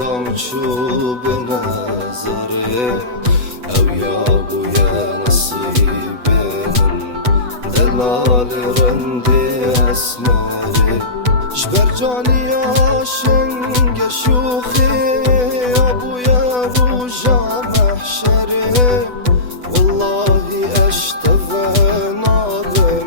فدام چوب نظره او یا بویا نصیبن دلال رندی اسمره جبر جانی آشنگ شوخی ابویا روژا محشره والله اشتفى ناظم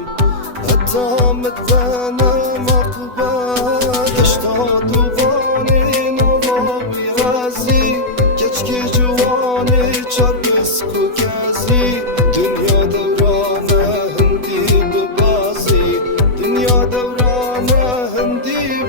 اتامت بنا مقبل اشتاد واني نضاوي غازي كچكي جواني چربسكو كازي دنيا دورانه هندي ببازي دنيا دورانه هندي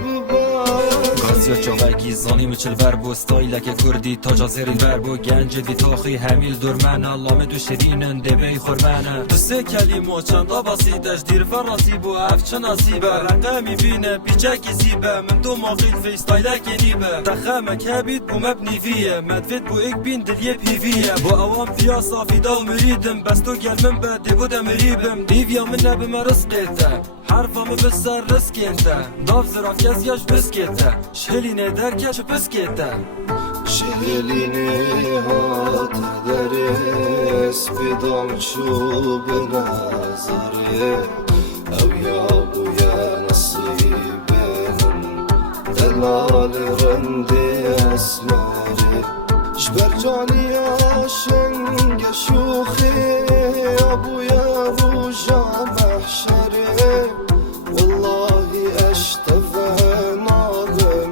یا چاوکی زانی مچل ور بو ستایل که کردی تا جازر ور بو گنج دی تاخی همیل درمن علامه تو شیرینن دبی خورمنه تو سه کلمه چند بسیطش دیر فراسی بو افچ نصیبه رقمی بینه پیچکی زیبه من تو ماقیل فی ستایل که نیبه تخمه کبید بو مبنی فیه مدفت بو اک بین دلیه پیویه بو اوام فیا صافی دا و مریدم بس تو گلمن بده بودم ریبم دیویا من نبه رزقیته حرفامı بسر رزقیته داف زراف کس یاش بسکیته شهلینه درکش بسکیته شهلینه هات درس فدام چوب نظره او یا بویا نصیبن دلال رندی اسمره جبر جانی آشنگ شوخی ابویا روژا محشره والله اشتفى ناظم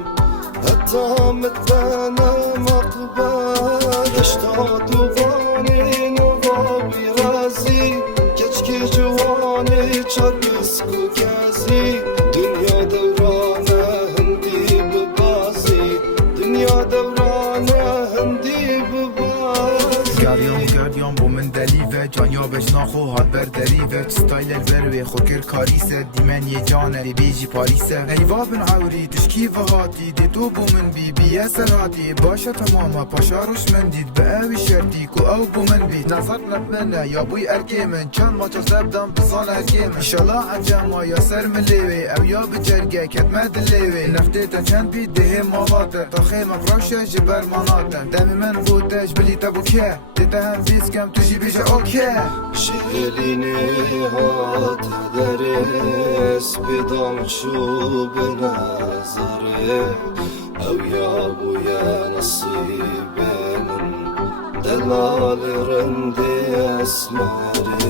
اتامت بنا مقبل اشتاد واني نضاوي غازي كچكي جواني چربسكو كازي دنيا دورانه هندي ببازي دنيا دورانه هندي ببازي گریان بو من دلیوه جانیا بشناخو هاد بر دریوه ستایل البروی خوکر کاریسه دیمن یه جانه بیجی پاریسه ایوا بن عوری تشکی و هاتی دی تو بو من بیه سراتی باشه تماما پاشا روش من دید به اوی شرطی کو او بو من بید نظر نبنه یا بوی ارگی من چند ماچا زبدم بزان ارگی من ایشالا انجام یا سر ملیوی او یا بجرگه کتمه دلیوی نفته تا چند بید ده ماواته تا خیمم روشه جبر ماناته دمی من بودش بلی تبو که دیده هم ویسکم توشی بیشه اوکی شهلینه هات درس فدام چوب نظره او یا بویا نصیبن دلال رندی اسمره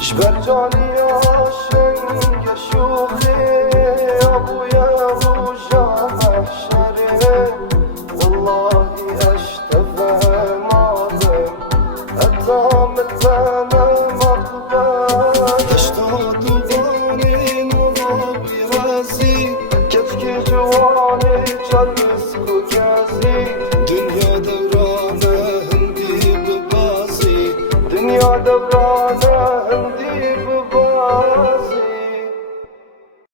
جبر جانی آشنگ شوخی ابویا روژا محشره والله اشتفى ناظم اتامت بنا مقبل اشتاد واني نضاوي غازي كچكي جواني چربسكو كازي دنيا دورانه هندي ببازي دنيا دورانه هندي